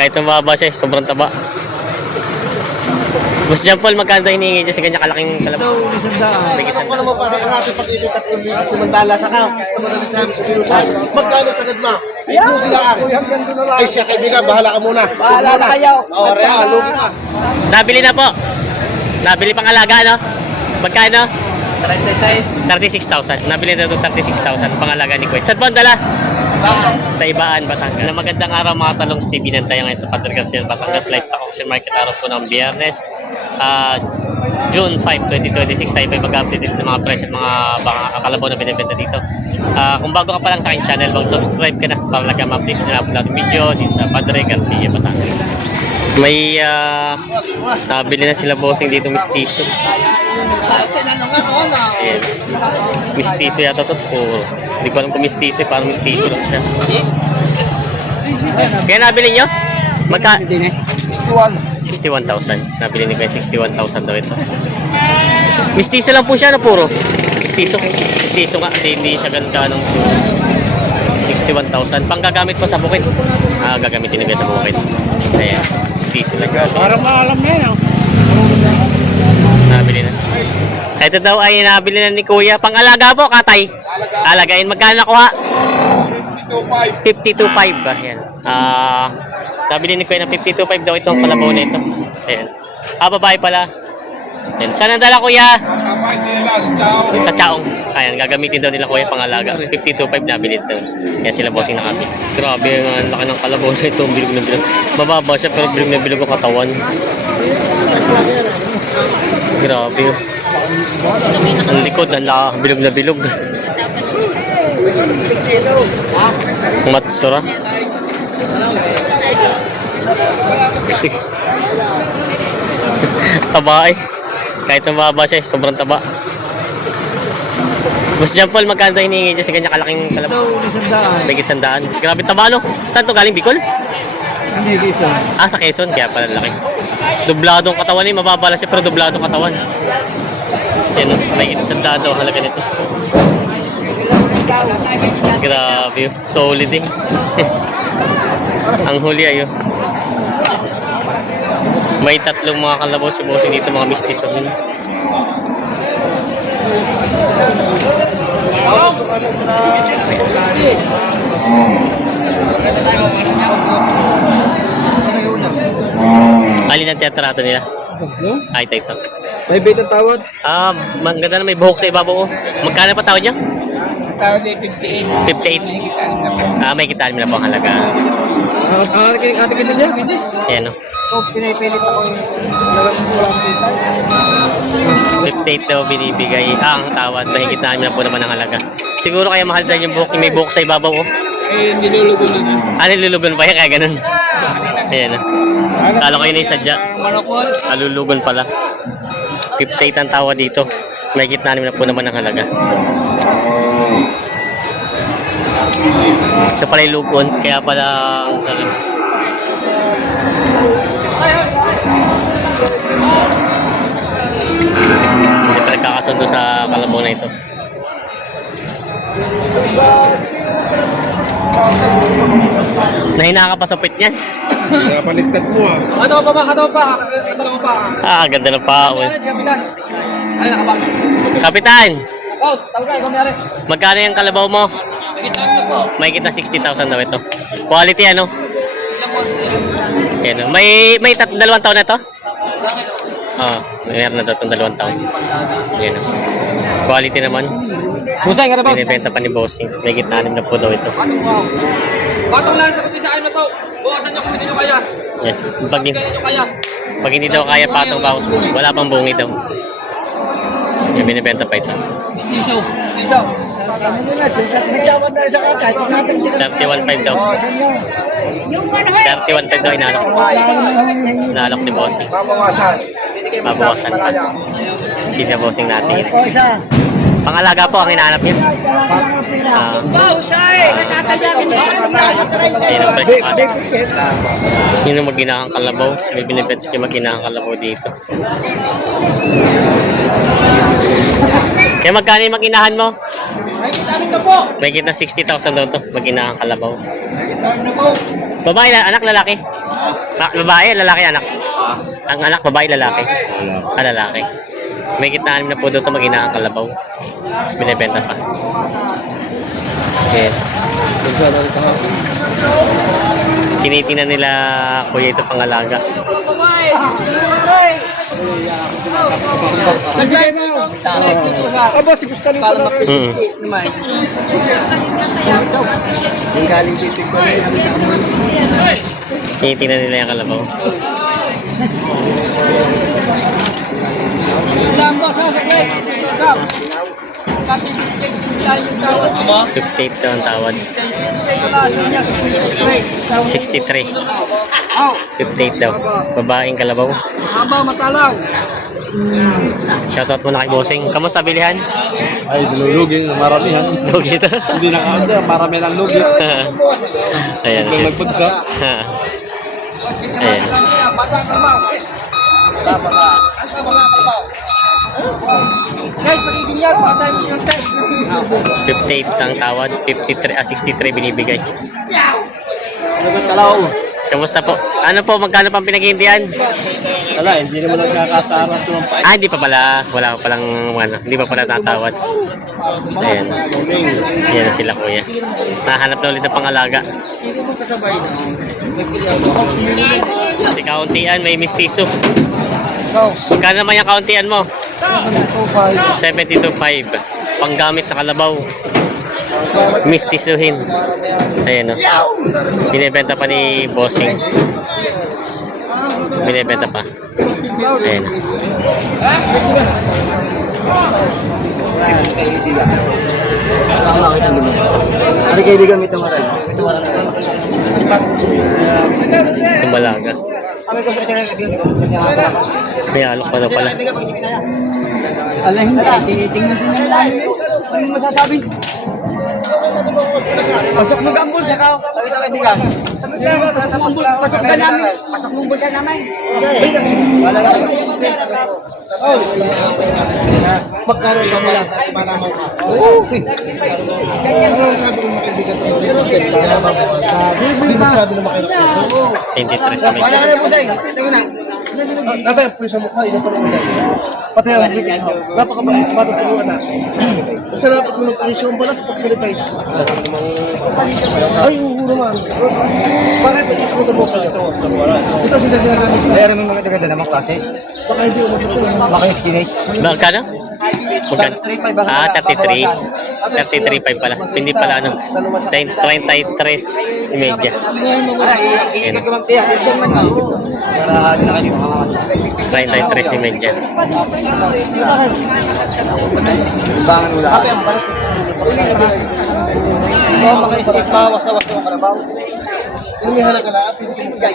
Kahit mababa siya, sobrang taba. Boss John Paul, magkano tayo hinihingi dyan sa ganyan kalaking kalabaw? Ito, isang daan. Ako naman pa, ang ating pag-ilit at kumandala sa ka, sa madalit sabi sa pinusan. Magkano sagad ma? Lugi lang. Ay siya, kaibigan, bahala ka muna. Bahala na kayo. Lugi ka. Nabili na po. Nabili pang alaga, no? Magkano? 36. 36,000. Nabili na ito 36,000. Pangalaga ni Kuya. Saan po ang dala? Sa Ibaan, Batangas. Na magandang araw mga talong Steve. Binantay ngayon sa Patrigasyon, Batangas Live Stock Auction Market. Araw po ng Biyernes. June 5, 2026. Tayo pa mag-update ng mga presyo at mga kalabaw na binibenta dito. Kung bago ka pa lang sa aking channel, mag-subscribe ka na para lagi ma-updates na upload natin video dito sa Padre Garcia, Batangas. May nabili na sila bossing dito, mistiso. Ayan. Mistiso yata ito. Hindi ko alam kung mistiso, parang mistiso lang siya. Kaya nabili nyo? 61,000. Nabili ni Kuya 61,000 daw ito. Mistiso lang po siya na puro. Mistiso. Mistiso nga. Hindi siya ganda nung 61,000. Panggagamit pa sa bukid. Gagamitin na sa bukid. Ayan. Mistiso lang. Para maalam na yan. Nabili na. Ito daw ay nabili na ni Kuya. Pang-alaga po, katay. Alagain. Magkano nakuha? 52,500 ba? Ayan. Nabili ni Kuya ng 52,500 daw itong kalabaw na ito. Ayan. Babae pala. Ayan. Saan ang dala, Kuya? Sa Chaong. Ayan, gagamitin daw nila Kuya pang-alaga. 52,500 nabili ito. Ayan sila bossing nakabili. Grabe, ang laki ng kalabaw na ito. Bilog na bilog. Mababa siya pero bilog na bilog ang katawan. Grabe. Ang likod, ang bilog na bilog. Matsura. Taba eh. Kahit mababa siya, sobrang taba. Boss John Paul, magkano tayo hinihingi dyan sa ganyan kalaking kalabaw? Ito, isang daan. May isang daan. Grabe taba, no? Saan to galing? Bicol? Hindi, isa. Sa Quezon, kaya pala laki. Dubladong katawan eh, mababa lang siya pero dubladong katawan. Yan, may isang daan daw halaga nito. Grabe, solid eh. Ang huli ayo. May tatlong mga kalabaw si bossing dito, mga mistiso. Alin ang teatrato nila? Ay, ito. May bait ang tawad? Maganda na may buhok sa ibabaw. Magkano pa tawad niya? Tawad ay 58. 58. May kita na po ang halaga. Ate kita niya? Ayan o. Pinipilit ako yung 58 daw binibigay. Ang tawad. Mahigit namin na po naman ang halaga. Siguro kaya mahal din yung buhok. May buhok sa ibabaw o. Nilulugon na. Nilulugon pa yan. Kaya ganun. Ayan o. Kala ko yun ay sadya. Nalulugon pala. 58 ang tawad dito. Mahigit namin na po naman ang halaga. Ito pala yung lugon. Kaya pala hindi pa nagkakasundo sa kalabaw na ito. Nahina ka pa sa pit niyan. Pinapaliktad mo ah. Ano pa? Ganda ng pao eh. Kapitan. Ay, nakabang. Kapitan, Boss, tawag ka, ikaw mayari. magkano yung kalabaw mo? Kapitan na po. May kita 60,000 daw ito. Quality ano? Yan, may dalawang taon na ito? Mayroon na daw itong 2 taon. Yan. Quality naman. Busay ka na ba? Binibenta pa ni Bossing. May gitna na po daw ito. Patong lang sa kundi sa akin na po. Bukasan nyo kung hindi nyo kaya. Yan. Kaya. Pag hindi daw kaya patong bawas, wala pang bungi daw. Yung binibenta pa ito. Iso. 31.5 daw. 31.5 daw inalok. Inalok ni Bossing. Babawasan. Babawasan pa. Sila Bossing natin. Pangalaga po ang hinahanap niya. Ayun ang presyo ka. Yun ang magginahang kalabaw. May binibets kayo magginahang kalabaw dito. Kaya magkano yung maginahan mo? May kitanin ka po. May kita 60,000 daw to. Maginahang kalabaw. Babae na, anak, lalaki? Babae, lalaki, anak? Ang anak, babae, lalaki? Lalaki. May kita 6 na po doon ito mag-ina ang kalabaw. Binibenta pa. Ayan. Tinitingnan nila kuya ito pangalaga. Aba, si Gusto ko na. Yung galing titig ko na. Tinitingnan nila yung kalabaw. Lamba sa saklay. Sam. Kapit yung tawad. 58 daw ang tawad. Wala sa niya, 63. 63. 58 daw. Babaeng kalabaw. Haba, matalaw. Shoutout muna kay Bossing. Kamusta bilihan? Ay, lugi, maramihan. Lugi ito. Hindi nakakanda, marami ng lugi. Ayan. Huwag nagpagsa. Ayan. Guys, pagiging yan, baka tayo siyang tayo. 58 ang tawad. 63 binibigay. Talaw. Kamusta po? Ano po, magkano pang pinaghihindihan? Wala, hindi naman nagkakatarap ng pa. Hindi pa pala. Wala pa palang, ano, hindi pa pala natawad. Ayan. Ayan na sila kuya. Nahanap na ulit ng pangalaga. Si kauntian, may mistiso. So, Magkano naman yung kauntian mo? 2.5. 72.5. Panggamit na kalabaw. Mistisuhin. Ayan o. Binibenta pa ni Bossing. Binibenta pa. Ayan o. Hindi kaibigan mo itong maray. Tumbalaga. May alok pa daw pala. Alam, hindi. Tinitingnan din nila. Ano yung masasabi? Pasok mo gambol sa kao. Pakita kaibigan. Pasok ka namin. Pasok mo bulsa namin. Wala lang. Magkaroon pa ba lang at malaman ka? Oo. Sabi ko makaibigan ko hindi nagsabi na makaibigan. Oo. 23 sa Wala ka na po sa'yo. Tingnan na. Tatay, po sa mukha, ina pa rin ulit. Patay ang bibig ko. Napakabait, matuturuan na. Kasi dapat mo ng presyon pala kapag salipais. Ay, oo naman. Bakit? Ikutan mo kayo. Ito sila ginagawa. Meron mo mga ganda namang klase. Baka hindi umabot ito. Baka yung skinnies. Magkano? Magkano? 33. 33.5 pala. Hindi pala ano. 33 media. Ay, iikot ko mang tiyak. Ito man nga. Para hindi na kayo makakasa. 33 media. Bangan mo lang. Ate, ang balik. Oo, mga iskis mawawas-awas yung karabaw. Yung may halaga na, pwede mo siya.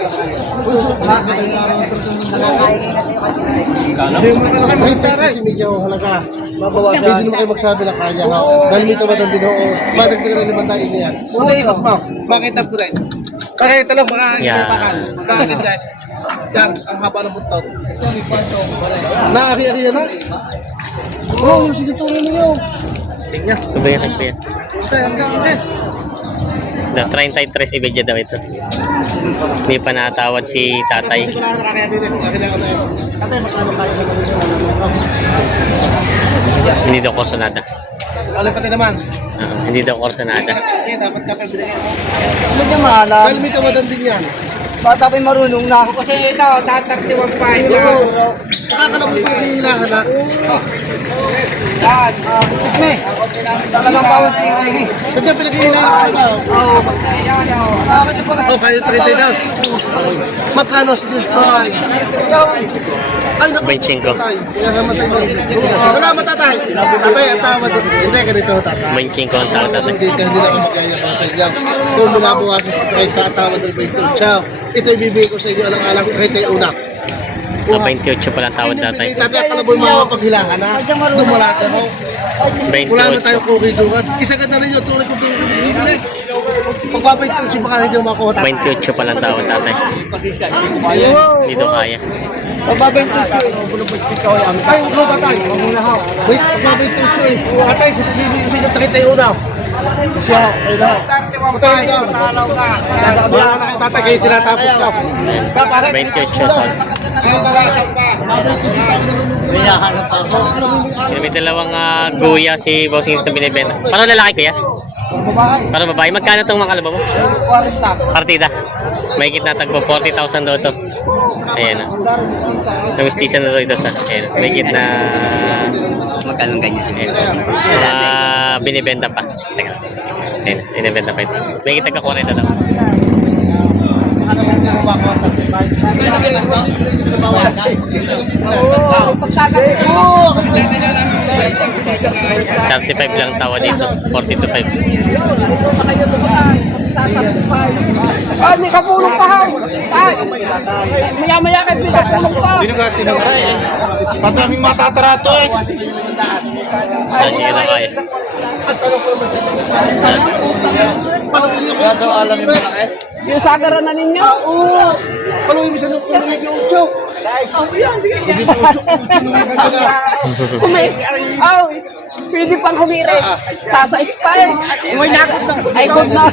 Kasi medyo halaga. Pwede naman kayo magsabi na kaya ha. Dahil may tawadan din oo. Madagdagan ng 5 tayo niyan. Kung ikot mo, makita ko rin. Pakita lang mga kinapakan. Bakit dyan? Yan, ang haba ng buntot. Naari-ari yan ha? Oo, yung sinituloy ninyo. Tingnan. Kubayan ka kuya. Ito, ang gawin. Na 33 media daw ito. Hindi pa natawad si tatay. Kasi ko lang nakakaya din. Nakakaya ko na yun. Tatay, magkano kaya sa mga Hindi daw korsonada. alam pati naman. Hindi daw korsonada. Dapat ka pa binigyan. Ano ka mahala? Dahil may tawadan din yan. Bata ko'y marunong na ako. Kasi ito, tatartiwang pa ito. Nakakalaboy pa yung hinahan ha. Yan, excuse me. Talagang bawas ni Ray. Kasi pinag-iinahan ka ba? Oo, yan o. Bakit ito pa? Oh, kayo 30 daw. Magkano si Diyos Toray? Ikaw. Ay, naku. 25. Tatay, kaya sa inyo. Salamat, tatay. Tatay, ang tawad. Hindi, ganito, tatay. 25 ang tawad tatay. Hindi na ako magyayabang sa inyo. Kung bumabawas sa 30 tawad ng 20. Ciao. Ito ibibigay ko sa inyo alang-alang 31. 28 pala ang tawad tatay. Tatay, kalaboy mo mga paghilangan ha. Dumula ka ho. Wala naman tayong 28. cookie doon. Isa ka na rin yung tulad kong doon kong bibili. Pagpapait ko siya baka hindi mo makuha. 28 pala ang tawad tatay. Hindi daw kaya. Pababay ito. Ay, huwag ka tatay. Huwag muna ha. Wait, pagpapait ko siya eh. Tatay, sa bibigay ko sa inyo 31. Siya, kailangan. Putay ka. Wala na kayo tatagay, tinatapos ka. Bakit? 28 shot. Ayaw nalasan pa. May dalawang guya si Bossing ito binibenta. Para lalaki kuya? Para babae. Magkano itong mga kalabaw mo? 40. Partida. May na tagpo 40,000 daw ito. Ayan na. Namistisa na daw ito sa. Ayan. May na... Magkano ganyan? Ayan. Binibenta pa. Teka. Ayan. Binibenta pa ito. May ka 40 daw. Ano ba hindi mo ba ako ang 35 lang tawa dito. 42.5. May kapulong pa ha. Maya-maya kayo kapulong pa. Sino ka sinagay? Pataming matatarato eh. Ayan, sige na kaya. At tanong ko naman sa inyo. Palangin ako. alam mo na eh. Yung sagaran na ninyo. Oo. Palangin mo sa nung palangin yung utso. Hindi po utso. Utso nung iba ka na. Pwede pang humiri. Sasais pa eh. May nakot na. Ay, good na.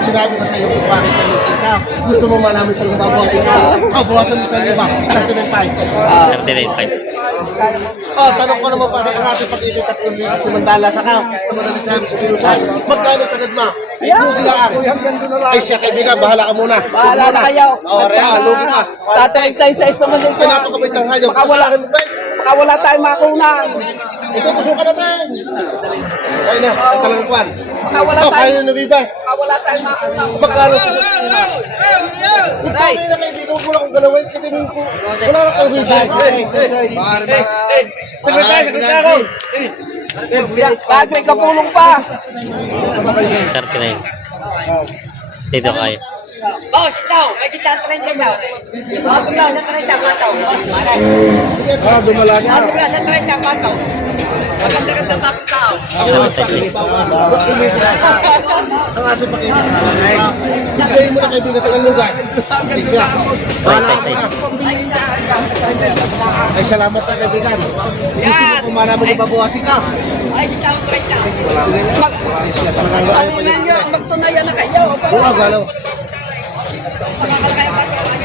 Sinabi ko sa iyo kung bakit ka nagsika. Gusto mo malaman sa mga babawasin ka. Bawasan mo sa iba. Kasi ng price. 39.5. Tanong ko naman bakit ang ating pag-ibig at kumandala sa ka. Kumandala sa amin sa pinusan. Magkano sagad ma? Lugi lang. Ay siya kaibigan, bahala ka muna. Bahala na kayo. Lugi ka. Tatay tayo sa naman dito. Ay napakabait ng hayop. Wala ka mo ba? Baka wala tayong makunan. Ito tusukan na tayo. Ay na, ay talagang kwan. Baka wala Kaya tayong nyo biba. makunan. Magkano sagad? Ay! Ito na kaibigan ko lang kung galawin. Kasi wala na kang higay. Saglit ako. Bakit may kapulong pa? 39. Dito kaya. Boss, ito. May kita 30 daw. Bago lang sa 30 pataw. Boss, malay. Dumala niya. Bago lang sa 30 pataw. Maganda-ganda bakit tao. Ang ating pag-ibig. Bigay mo na kaibigan ang lugar. Hindi siya. Wala ka. Ay, salamat na kaibigan. Gusto mo kung malaman na babawasin ka. Ay, kita 30. Ay, siya talagang ayaw pa niya. Magtunayan na kayo. Oo, galaw.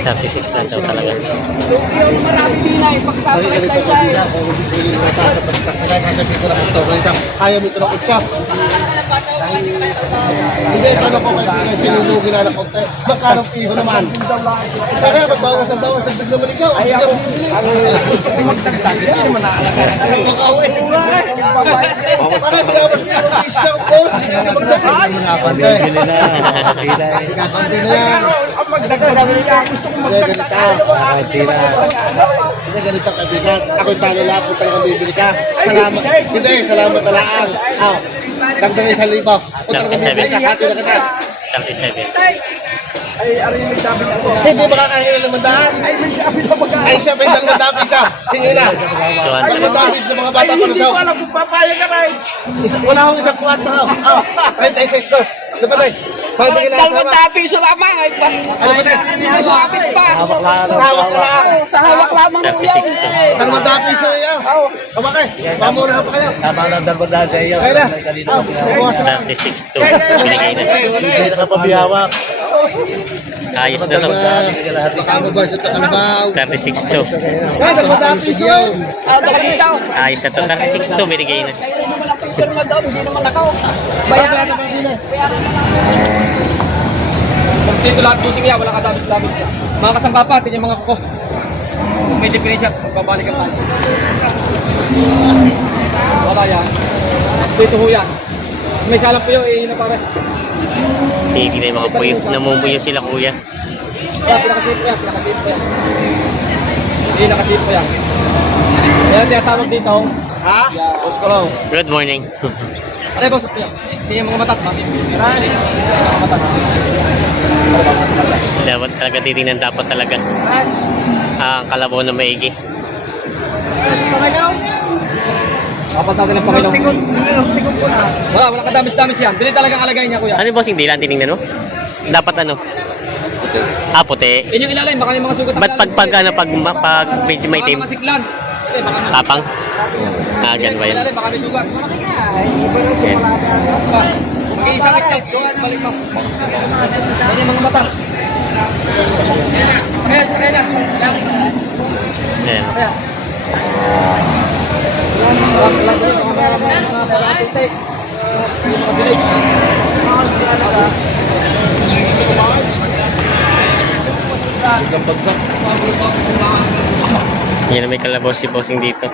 36 lang daw talaga. Yung marami din ay pagkakalit tayo sa iyo. Ayaw mo ito ng kutsa. Hindi, tanong ko kaibigan sa yung lugi na nakonte. Magkano piho naman? Kaya magbawas ng bawas, dagdag naman ikaw. Hindi ka bibili. Gusto ko magdagdag. Hindi naman naalaga. Makauwi mo nga eh. Para binawas mo yung isla ko, boss. Hindi ka naman magdagdag. Kakandi na yan. Hindi, ganito kaibigan. Ako'y talo lang kung talagang bibili ka. Salamat. Hindi, salamat na lang. Dagdag 1,000. Kung talagang bibili ka, hati na kita. 37. Hindi makakain ng 500. Ay, siya may 200 isa. Hingi na. 200 isa sa mga bata pa lusaw. Wala akong isang kwarto. 36 to. Ano ba tayo? Pwede kailangan sama. Dalawang piso lamang ay pa. Ano ba tayo? Masakit pa. Sa hawak na lang. Sa hawak lamang ng 36 to. 200 piso yan. Kamakay. Pamuna pa kayo. Tama lang darbadaan sa iyo. Kaya na. Kanina. 36 to. Binigay na. Hindi na kapabiyawak. Ayos na to. Baka mo ba sa takalabaw? 36 to. Ay, 200 piso. Bakit daw? Ayos na to. 36 to. Binigay na. Kaya naman ang picture mo daw, hindi naman ako. Bayaran na. Dito lahat busing niya, walang kadabis-dabis siya. Mga kasangkapat, yun yung mga kuko. Kung may diferensya, magbabalik ang tayo. Wala yan. Dito ho yan. May salang po yun, na pare. Hindi na yung mga puyo. Namumuyo sila kuya. Kaya pinakasip po yan, pinakasip po yan. Hindi nakasip po yan. Kaya tinatawag dito. Ha? Boss ko lang. Good morning. Ano boss po yan? Hindi yung mga matat, mami. Mga matat. Dapat talaga titingnan dapat talaga. Ang kalabaw na maigi. Dapat natin ang Panginoon. Tingog ko na. Walang kadamis-damis yan. Bili talagang alagay niya, kuya. Ano yung bossing dila? Tinignan mo? Dapat ano? Puti. Yun yung ilalim, baka may mga sugat ang Ba't pag ano, pag medyo may Baka team? mga siklan. Eh, baka Tapang? Ganun ba yun? Baka may sugat. Yan. Mag-iisang itlog. Balik mo. Yan yung mga mata. Sakay na. Yan. Sakay. Lagi yung mga titik. Yung mga bilig. Yan, may kalabaw si bossing dito.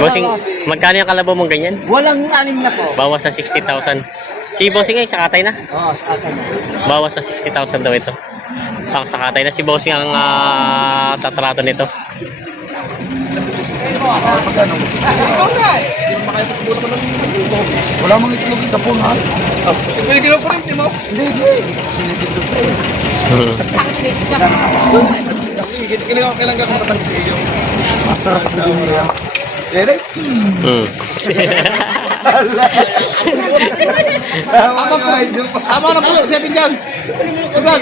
Bossing, magkano yung kalabaw mong ganyan? Walang anim na po. Bawas sa 60,000. Si bossing ay sakatay na. Oo, sa akin. Bawas sa 60,000 daw ito. Pang sakatay na si bossing ang tatrato nito. Wala mong itlog yung kapon, ha? Pwede kinukulim, di mo? Hindi. Hmm. Kailangan ka kumatang sa iyo. Masarap na din niya. Eric? Hmm. Tama na 47 yan. Tunal.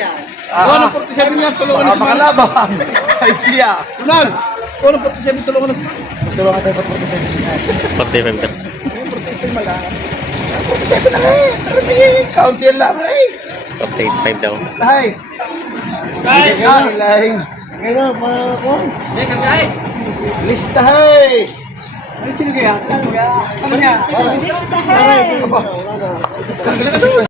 Kuha ng 47 yan. Tulungan na si Manny. Makalabang. Ay siya. Tunal. Kuha ng 47. Tulungan na si Manny. Tulungan tayo pa 45 ka. County lang, eh. 45 daw. Lahay. Lahay. Ngayon, mga ko. Listahay. Sino kaya? Ano kaya? Para. Para.